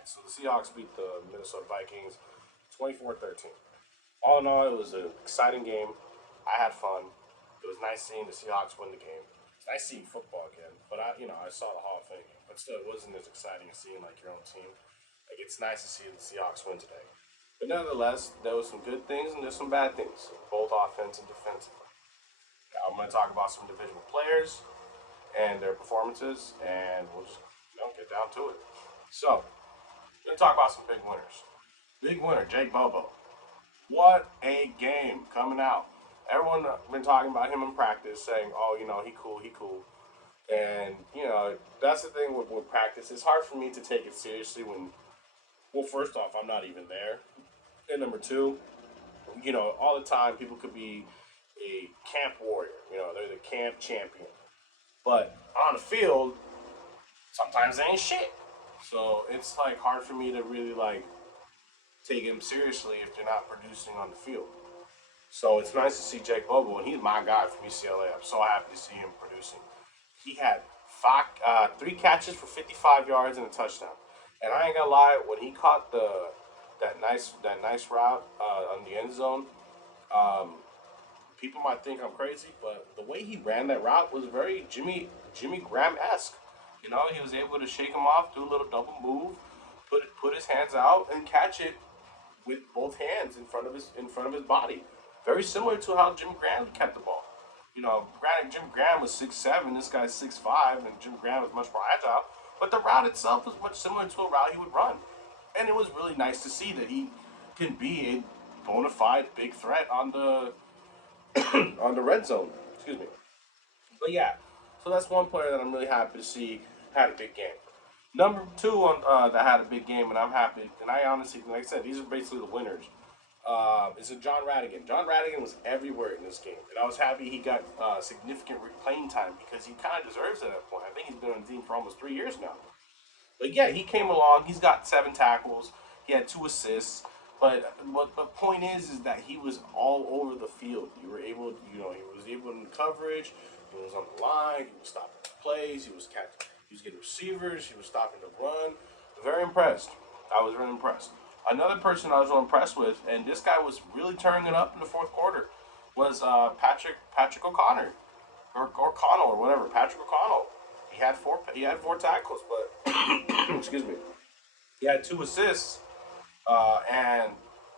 right, so the Seahawks beat the Minnesota Vikings 24-13. All in all, it was an exciting game. I had fun. It was nice seeing the Seahawks win the game. It's nice seeing football again. But I saw the Hall of Fame game. But still, it wasn't as exciting as seeing like your own team. Like it's nice to see the Seahawks win today. But nevertheless, there was some good things and there's some bad things, both offense and defensively. I'm going to talk about some individual players and their performances, and we'll just get down to it. So, we're going to talk about some big winners. Big winner, Jake Bobo. What a game coming out. Everyone been talking about him in practice, saying, "Oh, he cool, he cool." And that's the thing with practice. It's hard for me to take it seriously when, well, first off, I'm not even there, and number two, all the time people could be a camp warrior. They're the camp champion, but on the field, sometimes they ain't shit. So it's like hard for me to really like take him seriously if they're not producing on the field. So it's nice to see Jake Bobo, and he's my guy from UCLA. I'm so happy to see him producing. He had three catches for 55 yards and a touchdown. And I ain't gonna lie, when he caught that nice route on the end zone, um, people might think I'm crazy, but the way he ran that route was very Jimmy Graham esque. He was able to shake him off, do a little double move, put his hands out and catch it with both hands in front of his body. Very similar to how Jim Graham kept the ball. Granted, Jim Graham was 6'7", this guy's 6'5", and Jim Graham was much more agile. But the route itself was much similar to a route he would run. And it was really nice to see that he can be a bona fide big threat on the on the red zone. Excuse me. But yeah, so that's one player that I'm really happy to see had a big game. Number two on that had a big game, and I'm happy. And I honestly, like I said, these are basically the winners. Is John Radigan. John Radigan was everywhere in this game, and I was happy he got significant playing time because he kind of deserves it at that point. I think he's been on the team for almost 3 years now. But yeah, he came along. He's got 7 tackles. He had 2 assists. But what the point is that he was all over the field. You were able, he was able in coverage. He was on the line. He was stopping plays. He was catching. He was getting receivers. He was stopping the run. Very impressed. I was really impressed. Another person I was real impressed with, and this guy was really turning it up in the fourth quarter, was Patrick O'Connor or Connell or whatever. Patrick O'Connell. He had four tackles, but excuse me. He had 2 assists, and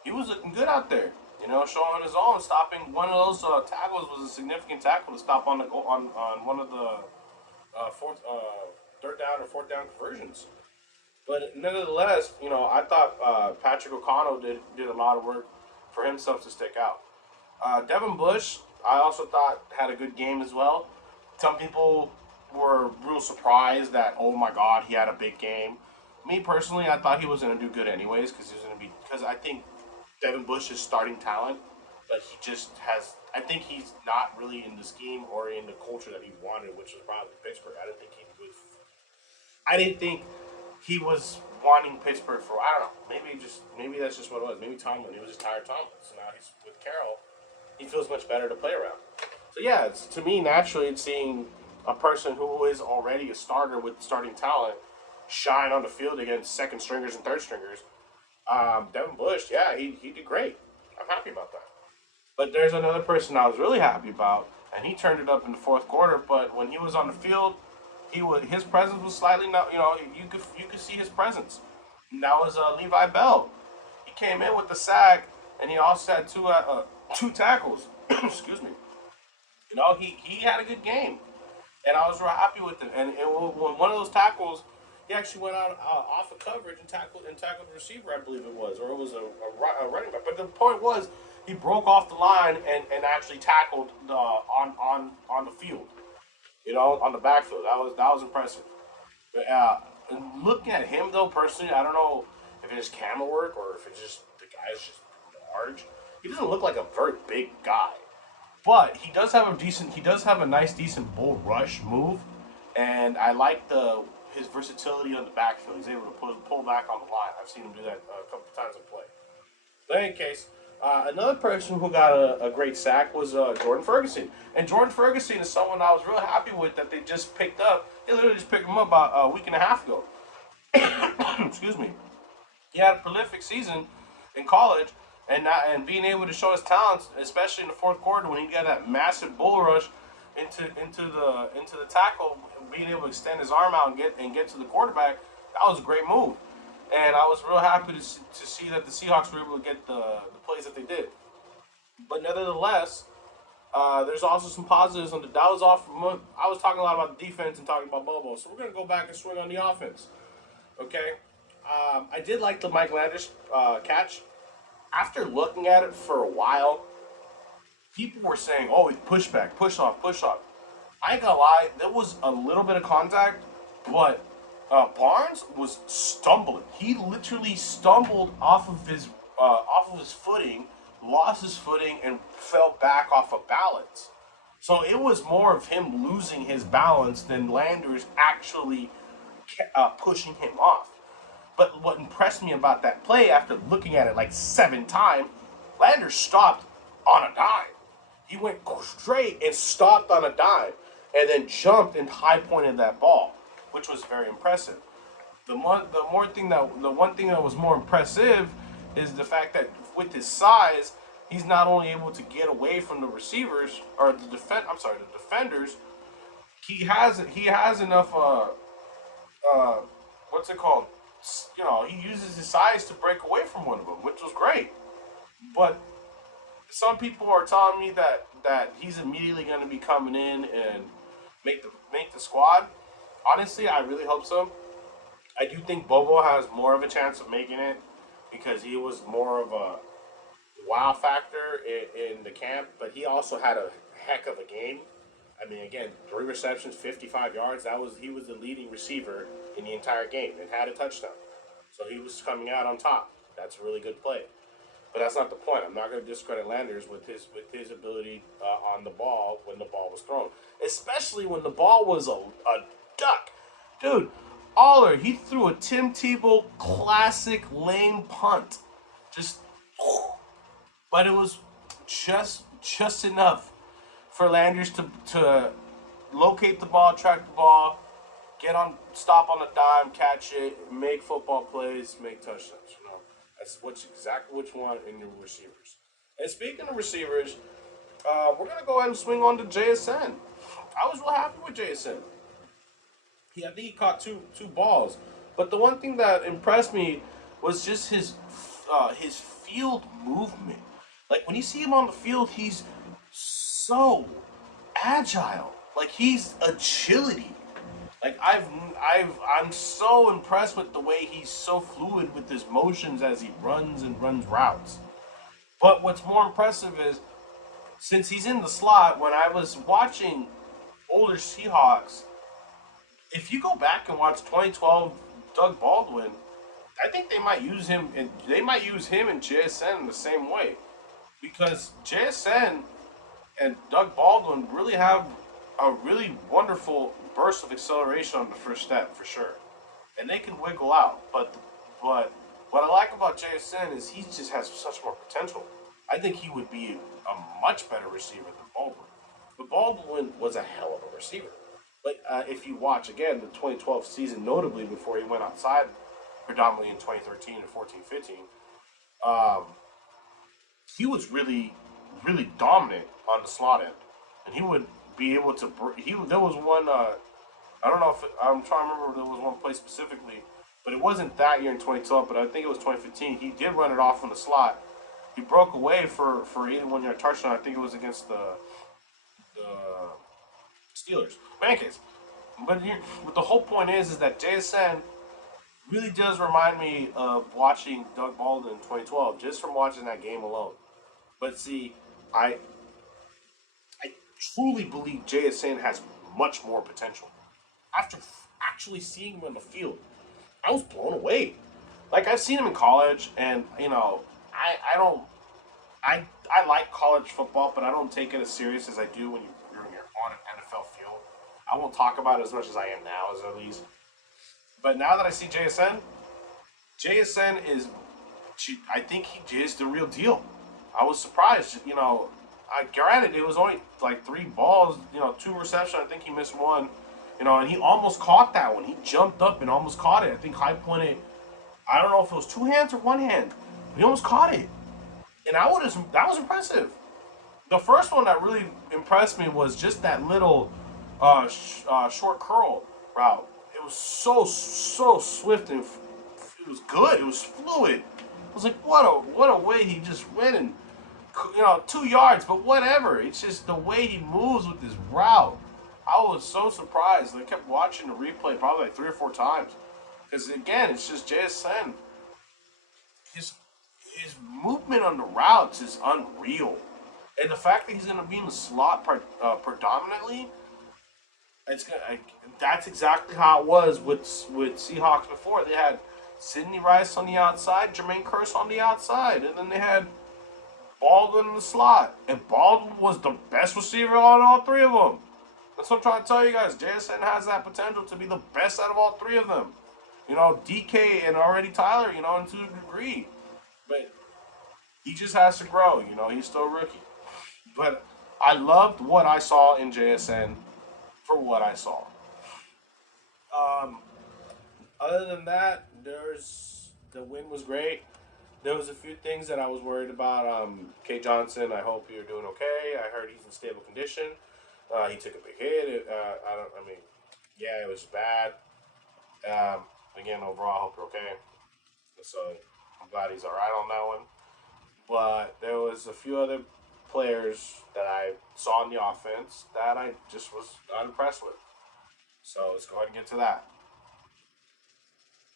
he was looking good out there. Showing his own, stopping one of those tackles was a significant tackle to stop on one of the third down or fourth down conversions. But nevertheless, I thought Patrick O'Connell did a lot of work for himself to stick out. Devin Bush, I also thought had a good game as well. Some people were real surprised that, oh my God, he had a big game. Me personally, I thought he was going to do good anyways because I think Devin Bush is starting talent, but he just has. I think he's not really in the scheme or in the culture that he wanted, which was probably Pittsburgh. I didn't think he was wanting Pittsburgh for. I don't know. Maybe that's just what it was. Maybe Tomlin. He was just tired of Tomlin. So now he's with Carroll. He feels much better to play around. So yeah, to me naturally, it's seeing a person who is already a starter with starting talent shine on the field against second stringers and third stringers. Devin Bush, yeah, he did great. I'm happy about that. But there's another person I was really happy about, and he turned it up in the fourth quarter. But when he was on the field, his presence was slightly not. You could see his presence. And that was Levi Bell. He came in with the sack, and he also had two tackles. Excuse me. He had a good game, and I was real happy with it. And when one of those tackles, he actually went out off of coverage and tackled the receiver, I believe it was, or it was a running back. But the point was, he broke off the line and actually tackled on the field, on the backfield. That was impressive. But looking at him though, personally, I don't know if it's camera work or if it's just the guy's just large. He doesn't look like a very big guy, but he does have a nice decent bull rush move, and I like his versatility on the backfield. He's able to pull back on the line. I've seen him do that a couple of times in play. But in any case, another person who got a great sack was Jordan Ferguson. And Jordan Ferguson is someone I was real happy with that they just picked up. They literally just picked him up about a week and a half ago. Excuse me. He had a prolific season in college, and being able to show his talents, especially in the fourth quarter when he got that massive bull rush into the tackle, being able to extend his arm out and get to the quarterback, that was a great move. And I was real happy to see that the Seahawks were able to get the plays that they did. But nevertheless, there's also some positives on the. That was off. I was talking a lot about the defense and talking about Bobo, so we're gonna go back and swing on the offense. Okay, I did like the Mike Landers catch. After looking at it for a while, people were saying, "Oh, it's pushback, push off, push off." I ain't gonna lie, there was a little bit of contact, but Barnes was stumbling. He literally stumbled off of his footing, lost his footing, and fell back off of balance. So it was more of him losing his balance than Landers actually pushing him off. But what impressed me about that play, after looking at it like 7 times, Landers stopped on a dime. He went straight and stopped on a dime, and then jumped and high pointed that ball, which was very impressive. The one thing that was more impressive is the fact that with his size, he's not only able to get away from the receivers or the defenders. He has enough what's it called? He uses his size to break away from one of them, which was great. But some people are telling me that he's immediately going to be coming in and make the squad. Honestly, I really hope so. I do think Bobo has more of a chance of making it because he was more of a wow factor in the camp, but he also had a heck of a game. I mean, again, 3 receptions, 55 yards. He was the leading receiver in the entire game and had a touchdown. So he was coming out on top. That's a really good play. But that's not the point. I'm not going to discredit Landers with his ability on the ball when the ball was thrown, especially when the ball was a duck, dude. Aller, he threw a Tim Tebow classic lane punt, just, but it was just enough for Landers to locate the ball, track the ball, stop on a dime, catch it, make football plays, make touchdowns. That's exactly what you want in your receivers. And speaking of receivers, we're gonna go ahead and swing on to JSN. I was real happy with JSN. I think he caught two balls, but the one thing that impressed me was just his field movement. Like when you see him on the field, he's so agile. Like he's agility. Like I'm so impressed with the way he's so fluid with his motions as he runs and runs routes. But what's more impressive is since he's in the slot, when I was watching older Seahawks, if you go back and watch 2012 Doug Baldwin, I think they might use him and JSN in the same way. Because JSN and Doug Baldwin really have a really wonderful burst of acceleration on the first step for sure, and they can wiggle out. But what I like about JSN is he just has such more potential. I think he would be a much better receiver than Baldwin. But Baldwin was a hell of a receiver. But if you watch again the 2012 season, notably before he went outside, predominantly in 2013 and 14-15, he was really, really dominant on the slot end, and he would be able to. There was one. I don't know if I'm trying to remember if there was one play specifically, but it wasn't that year in 2012. But I think it was 2015. He did run it off in the slot. He broke away for 81-yard touchdown. I think it was against the Steelers. But in any case, but the whole point is that JSN really does remind me of watching Doug Baldwin in 2012, just from watching that game alone. But see, I truly believe JSN has much more potential. After actually seeing him on the field, I was blown away. Like I've seen him in college, and I like college football, but I don't take it as serious as I do when you're on an NFL field. I won't talk about it as much as I am now, as at least. But now that I see JSN I think he is the real deal. I was surprised, granted, it was only like 3 balls, 2 receptions. I think he missed one, and he almost caught that one. He jumped up and almost caught it. I think high pointed I don't know if it was two hands or one hand. But he almost caught it, and that was impressive. The first one that really impressed me was just that little short curl route. It was so swift and it was good. It was fluid. I was like, what a way he just went and 2 yards, but whatever. It's just the way he moves with his route. I was so surprised. I kept watching the replay probably like 3 or 4 times because again, it's just JSN. His his movement on the routes is unreal. And the fact that he's going to be in the slot predominantly, that's exactly how it was with Seahawks before. They had Sidney Rice on the outside, Jermaine Kearse on the outside, and then they had Baldwin in the slot. And Baldwin was the best receiver on all three of them. That's what I'm trying to tell you guys. JSN has that potential to be the best out of all three of them. DK and already Tyler, and to a degree. But he just has to grow. He's still a rookie. But I loved what I saw in JSN for what I saw. Um, Other than that, the win was great. There was a few things that I was worried about. K Johnson, I hope you're doing okay. I heard he's in stable condition. He took a big hit. Yeah, it was bad. Again, overall, I hope you're okay. So I'm glad he's all right on that one. But there was a few other players that I saw in the offense that I just was not impressed with. So let's go ahead and get to that.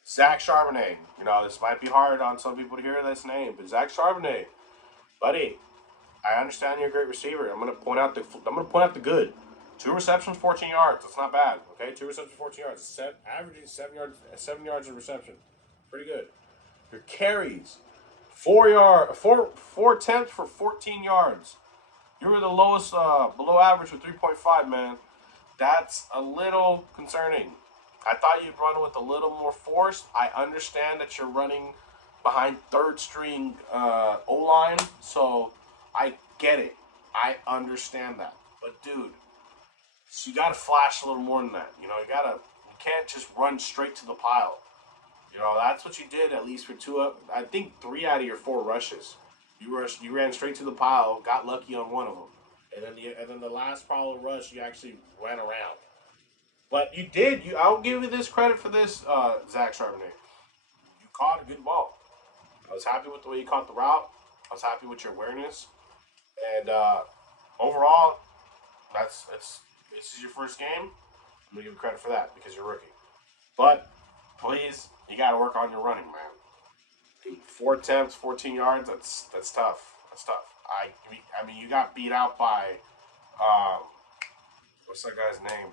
Zach Charbonnet. This might be hard on some people to hear this name, but Zach Charbonnet, buddy, I understand you're a great receiver. I'm gonna point out the good. 2 receptions, 14 yards. That's not bad. Okay, 2 receptions, 14 yards. Averaging 7 yards of reception. Pretty good. Your carries, 4 attempts for 14 yards. You were the lowest below average with 3.5, man. That's a little concerning. I thought you'd run with a little more force. I understand that you're running behind third string O line, so I get it. I understand that. But dude, you gotta flash a little more than that. You can't just run straight to the pile. That's what you did at least for I think 3 out of your 4 rushes. You ran straight to the pile, got lucky on one of them, and then the last pile of rush you actually ran around. But you did. I'll give you this credit for this, Zach Charbonnet. You caught a good ball. I was happy with the way you caught the route. I was happy with your awareness, and overall, this is your first game. I'm gonna give you credit for that because you're a rookie. But please, you got to work on your running, man. 4 attempts, 14 yards. That's tough. That's tough. I mean, you got beat out by what's that guy's name?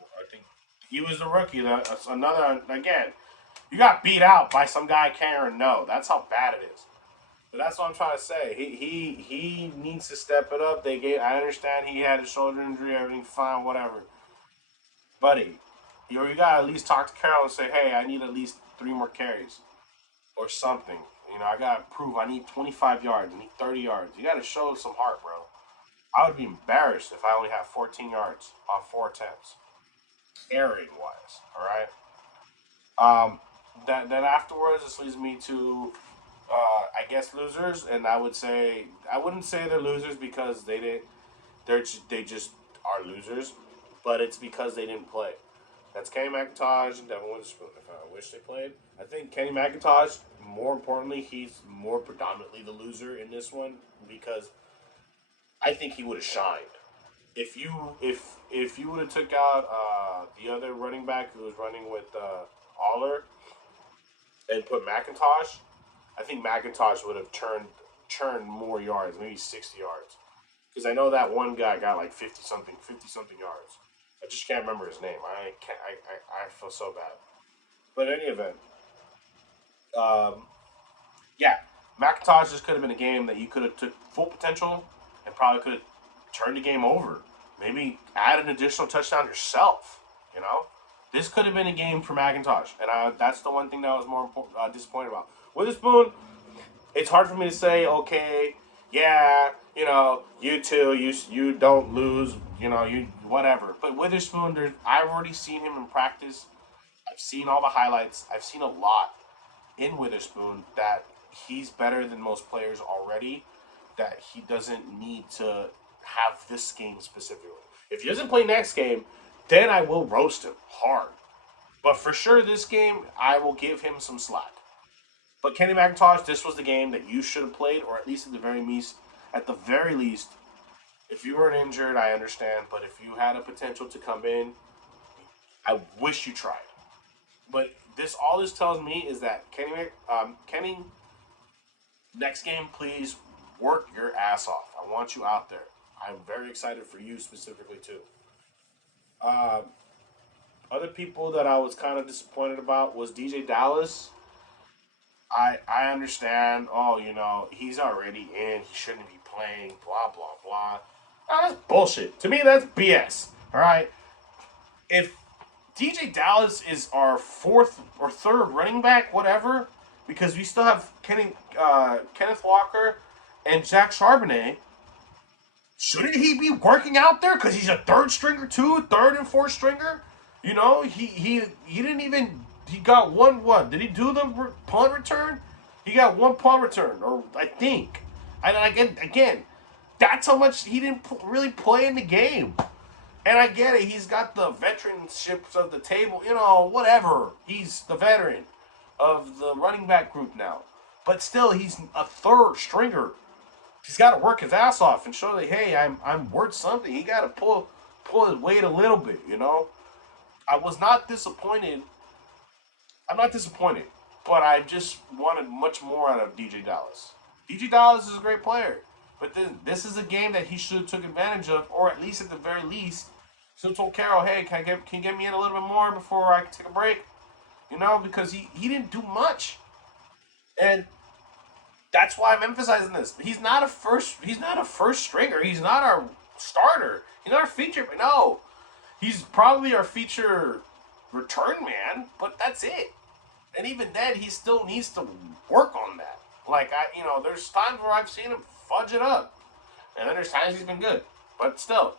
I think he was a rookie. That's another again. You got beat out by some guy Karen. No, that's how bad it is. But that's what I'm trying to say. He needs to step it up. I understand he had a shoulder injury. Everything fine, whatever. Buddy, you gotta at least talk to Carroll and say, hey, I need at least 3 more carries or something. I gotta prove I need 25 yards. I need 30 yards. You gotta show some heart, bro. I would be embarrassed if I only have 14 yards on 4 attempts, carrying wise. All right. Then afterwards, this leads me to, I guess, losers, and I wouldn't say they're losers because they didn't. They just are losers, but it's because they didn't play. That's Kenny McIntosh and Devin Witherspoon. If I wish they played, I think Kenny McIntosh. More importantly, he's more predominantly the loser in this one because I think he would have shined. If you would have took out the other running back who was running with Aller and put McIntosh, I think McIntosh would have churned more yards, maybe 60 yards. Because I know that one guy got like 50 something yards. I just can't remember his name. I feel so bad. But in any event, yeah, McIntosh just could have been a game that you could have took full potential and probably could have turned the game over. Maybe add an additional touchdown yourself. This could have been a game for McIntosh, and that's the one thing that I was more disappointed about. Witherspoon, it's hard for me to say, okay, yeah, you too, you don't lose, you whatever. But Witherspoon, I've already seen him in practice. I've seen all the highlights. I've seen a lot. in Witherspoon that he's better than most players already, that he doesn't need to have this game specifically. If he doesn't play next game, then I will roast him hard. But for sure, this game, I will give him some slack. But Kenny McIntosh, this was the game that you should have played, or at least at the very least, if you weren't injured, I understand. But if you had a potential to come in, I wish you tried. But all this tells me is that Kenny, next game, please work your ass off. I want you out there. I'm very excited for you specifically too. Uh, Other people that I was kind of disappointed about was DJ Dallas. I understand. Oh, he's already in. He shouldn't be playing. Blah blah blah. That's bullshit. To me, that's BS. All right. If DJ Dallas is our fourth or third running back, whatever, because we still have Kenneth Walker and Zach Charbonnet. Shouldn't he be working out there? Because he's a third stringer too, third and fourth stringer. He didn't even. He got one. What did he do? The punt return. He got one punt return, or I think. And again, that's how much he didn't really play in the game. And I get it. He's got the veteranships of the table. Whatever. He's the veteran of the running back group now. But still, he's a third stringer. He's got to work his ass off and show that, hey, I'm worth something. He got to pull his weight a little bit. I was not disappointed. I'm not disappointed, but I just wanted much more out of DJ Dallas. DJ Dallas is a great player, but this is a game that he should have took advantage of, or at least at the very least, should have told Carroll, hey, can you get me in a little bit more before I can take a break? Because he didn't do much, and that's why I'm emphasizing this. He's not a first stringer. He's not our starter. He's not our feature. No, he's probably our feature return man, but that's it. And even then, he still needs to work on that. There's times where I've seen him fudge it up, and then there's times he's been good. But still,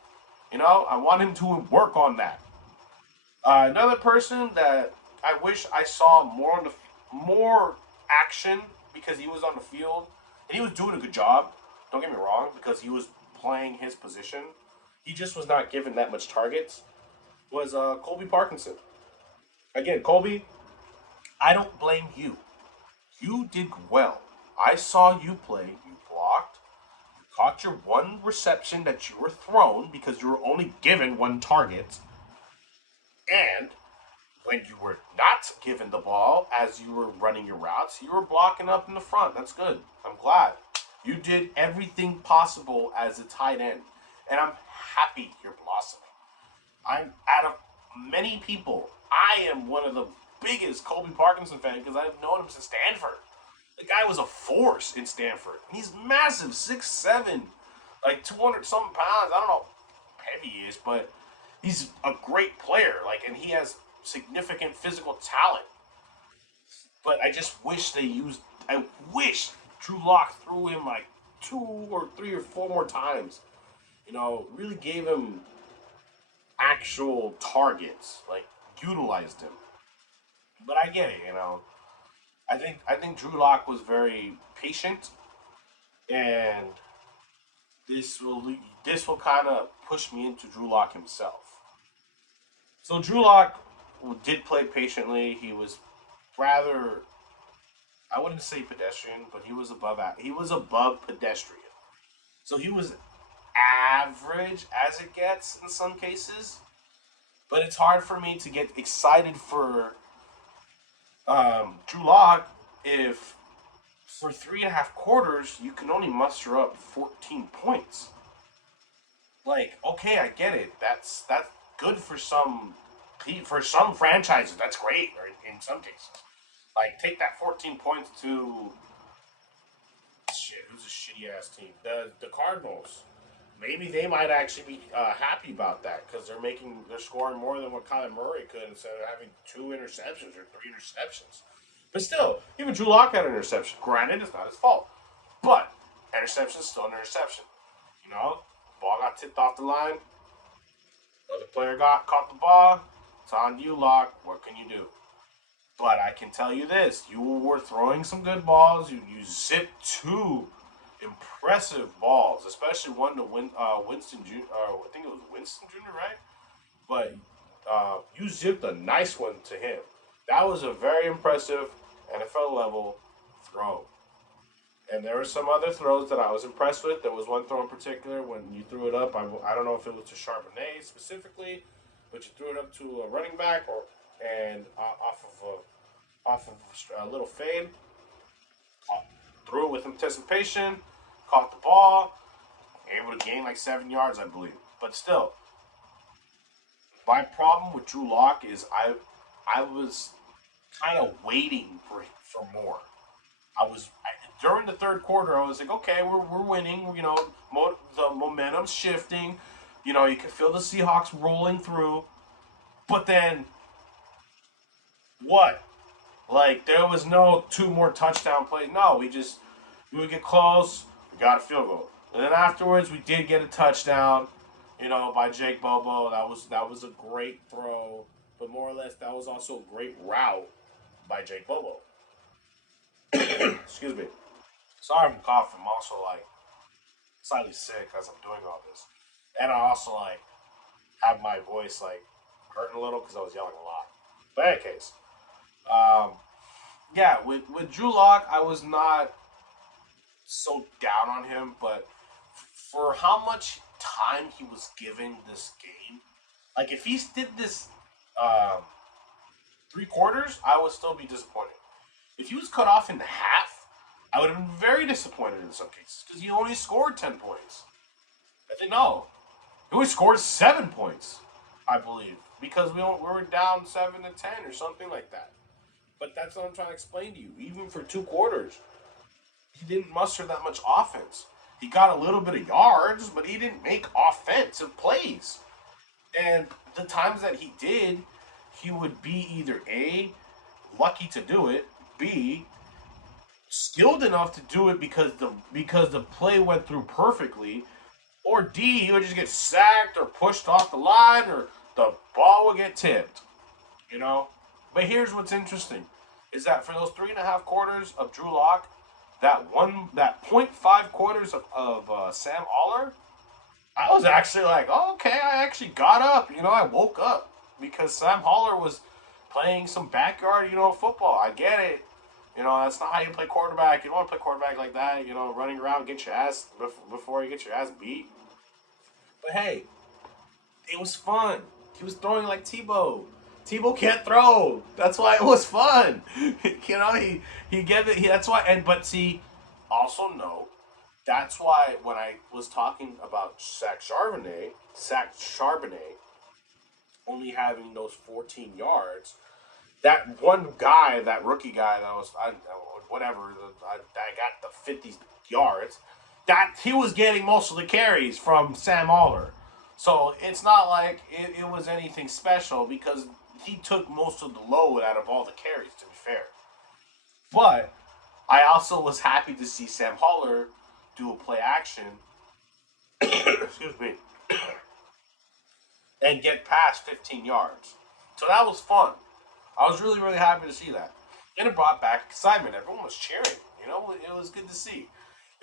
I want him to work on that. Another person that I wish I saw more action because he was on the field and he was doing a good job. Don't get me wrong, because he was playing his position. He just was not given that much targets. Was Colby Parkinson. Again, Colby, I don't blame you. You did well. I saw you play. You blocked. You caught your one reception that you were thrown because you were only given one target. And when you were not given the ball as you were running your routes, you were blocking up in the front. That's good. I'm glad. You did everything possible as a tight end. And I'm happy you're blossoming. I'm out of many people. I am one of the biggest Colby Parkinson fan because I've known him since Stanford. The guy was a force in Stanford. He's massive, 6'7", like 200 something pounds. I don't know how heavy he is, but he's a great player. And he has significant physical talent. But I just wish I wish Drew Lock threw him like 2 or 3 or 4 more times. Really gave him actual targets, utilized him. But I get it, I think Drew Lock was very patient, and this will kind of push me into Drew Lock himself. So Drew Lock did play patiently. He was rather, I wouldn't say pedestrian, but he was above pedestrian. So he was average as it gets in some cases. But it's hard for me to get excited for Drew Lock if for 3.5 quarters you can only muster up 14 points. Okay, I get it. That's good for some franchises. That's great, or in some cases. Take that 14 points to who's a shitty ass team? The Cardinals. Maybe they might actually be happy about that because they're scoring more than what Kyler Murray could instead of having 2 interceptions or 3 interceptions. But still, even Drew Lock had an interception. Granted, it's not his fault, but interception is still an interception. Ball got tipped off the line. Other player caught the ball. It's on you, Lock. What can you do? But I can tell you this: you were throwing some good balls. You zipped two impressive balls, especially one to Winston Jr. I think it was Winston Jr. Right? But you zipped a nice one to him. That was a very impressive NFL level throw. And there were some other throws that I was impressed with. There was one throw in particular when you threw it up. I don't know if it was to Charbonnet specifically, but you threw it up to a running back and off of a little fade. Caught, threw it with anticipation, caught the ball, able to gain like 7 yards, I believe. But still, my problem with Drew Lock is I was kind of waiting for more. During the third quarter. I was like, okay, we're winning. The momentum's shifting. You can feel the Seahawks rolling through. But then what? Like there was no two more touchdown plays. No, we would get close. We got a field goal, and then afterwards we did get a touchdown. By Jake Bobo. That was a great throw, but more or less that was also a great route by Jake Bobo. Excuse me. Sorry, I'm coughing. I'm also like slightly sick as I'm doing all this, and I also like have my voice like hurting a little because I was yelling a lot. But in any case, um, yeah, with Drew Lock, I was not so down on him, but for how much time he was given this game, like if he did this um, 3 quarters, I would still be disappointed. If he was cut off in half, I would have been very disappointed in some cases because he only scored 10 points. I think no, he only scored 7 points, I believe, because we were down 7 to 10 or something like that. But that's what I'm trying to explain to you. Even for 2 quarters, he didn't muster that much offense. He got a little bit of yards, but he didn't make offensive plays. And the times that he did, he would be either A, lucky to do it, B, skilled enough to do it because the play went through perfectly, or D, he would just get sacked or pushed off the line or the ball would get tipped. You know? But here's what's interesting is that for those 3.5 quarters of Drew Lock, that .5 quarters of Sam Aller, I was actually like, oh, okay, I actually got up. I woke up because Sam Holler was playing some backyard, football. I get it. That's not how you play quarterback. You don't want to play quarterback like that. Running around, get your ass before you get your ass beat. But hey, it was fun. He was throwing like Tebow. Tebow can't throw. That's why it was fun. He gave it. That's why. But see, also know that's why when I was talking about Zach Charbonnet only having those 14 yards, that one guy, that rookie guy that was whatever that got the 50 yards, that he was getting most of the carries from Sam Aller. So it's not like it was anything special because he took most of the load out of all the carries, to be fair. But I also was happy to see Sam Holler do a play action, excuse me, and get past 15 yards. So that was fun. I was really, really happy to see that. And it brought back excitement. Everyone was cheering. It was good to see.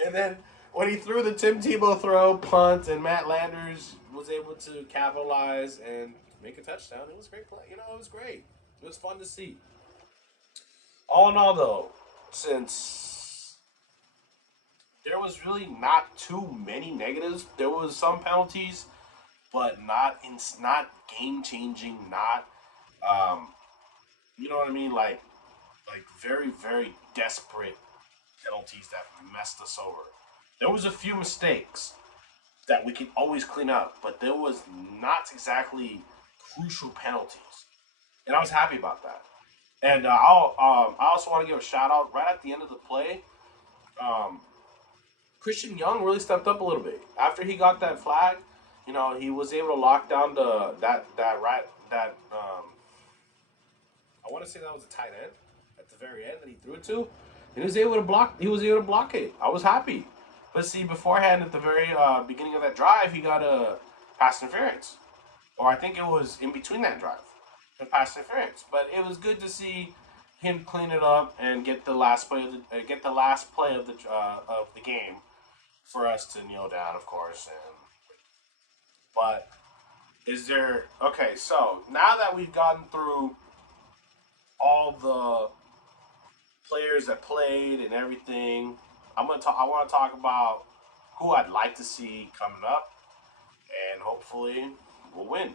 And then when he threw the Tim Tebow throw, punt, and Matt Landers was able to capitalize and make a touchdown, it was a great play. It was great. It was fun to see. All in all, though, since there was really not too many negatives, there was some penalties, but not game changing, not you know what I mean, like very very desperate penalties that messed us over. There was a few mistakes that we could always clean up, but there was not exactly crucial penalties, and I was happy about that. And I also want to give a shout out right at the end of the play. Um, Christian Young really stepped up a little bit after he got that flag. He was able to lock down the that right that I want to say that was a tight end at the very end that he threw it to. And he was able to block. He was able to block it. I was happy. But see, beforehand at the very beginning of that drive, he got a pass interference, or I think it was in between that drive, a pass interference. But it was good to see him clean it up and get the last play of the game for us to kneel down, of course. But is there okay? So now that we've gotten through all the players that played and everything, I'm gonna talk. I want to talk about who I'd like to see coming up, and hopefully we'll win.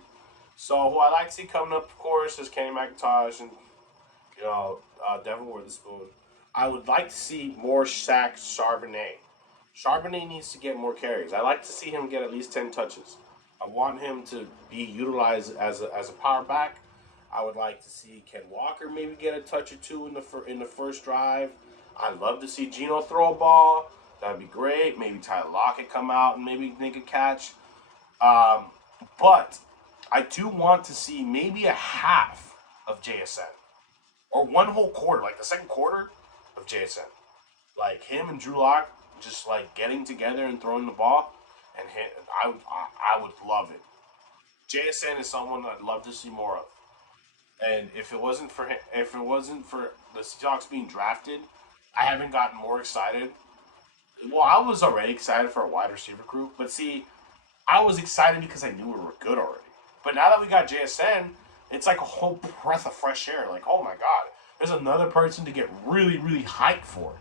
So who I like to see coming up, of course, is Kenny McIntosh and Devin Witherspoon. I would like to see more Shaq Charbonnet. Charbonnet needs to get more carries. I like to see him get at least 10 touches. I want him to be utilized as a power back. I would like to see Ken Walker maybe get a touch or two in the first drive. I'd love to see Geno throw a ball. That'd be great. Maybe Tyler Lockett come out and maybe make a catch. Um, but I do want to see maybe a half of JSN or one whole quarter, like the second quarter of JSN. Like him and Drew Lock just like getting together and throwing the ball, and I would love it. JSN is someone I'd love to see more of. And if it wasn't for him, if it wasn't for the Seahawks being drafted, I haven't gotten more excited. Well, I was already excited for a wide receiver group, but see, I was excited because I knew we were good already. But now that we got JSN, it's like a whole breath of fresh air. Like, oh my god, there's another person to get really, really hyped for,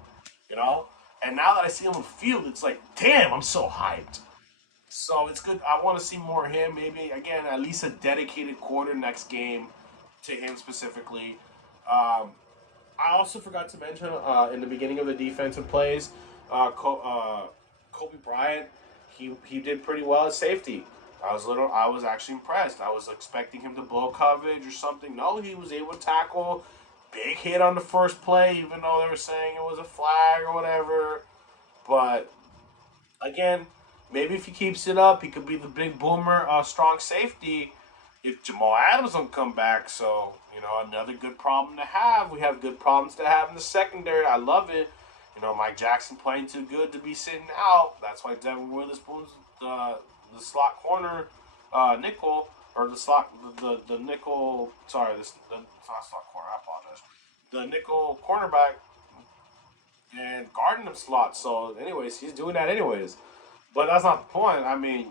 you know. And now that I see him on the field, it's like, damn, I'm so hyped. So it's good. I want to see more of him. Maybe again, at least a dedicated quarter next game to him specifically. Um, I also forgot to mention in the beginning of the defensive plays, Kobe Bryant. He did pretty well at safety. I was actually impressed. I was expecting him to blow coverage or something. No, he was able to tackle. Big hit on the first play, even though they were saying it was a flag or whatever. But again, maybe if he keeps it up, he could be the big boomer, strong safety. If Jamal Adams don't come back, so another good problem to have. We have good problems to have in the secondary. I love it. Mike Jackson playing too good to be sitting out. That's why Devin Witherspoon's the slot corner nickel or the slot the nickel. Sorry, it's not slot corner. I apologize. The nickel cornerback and guarding him slot. So, anyways, he's doing that anyways. But that's not the point. I mean,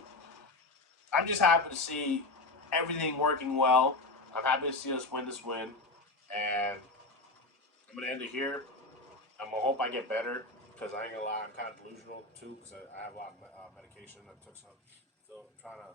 I'm just happy to see everything working well. I'm happy to see us win this win, and I'm gonna end it here. I'm gonna hope I get better because I ain't gonna lie, I'm kind of delusional too because I have a lot of medication. I took some, so I'm trying to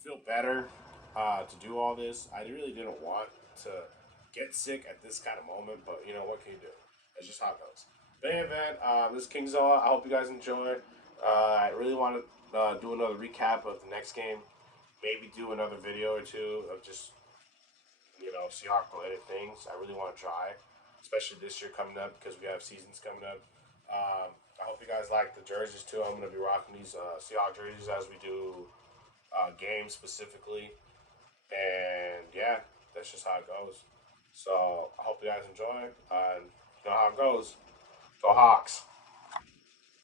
feel better to do all this. I really didn't want to get sick at this kind of moment, but what can you do? It's just how it goes. But anyway, man, this is King Zoa. I hope you guys enjoy. I really want to do another recap of the next game. Maybe do another video or two of just Seahawks related things. I really want to try, especially this year coming up because we have seasons coming up. I hope you guys like the jerseys too. I'm going to be rocking these Seahawks jerseys as we do games specifically. And yeah, that's just how it goes. So I hope you guys enjoy. And you know how it goes. Go Hawks.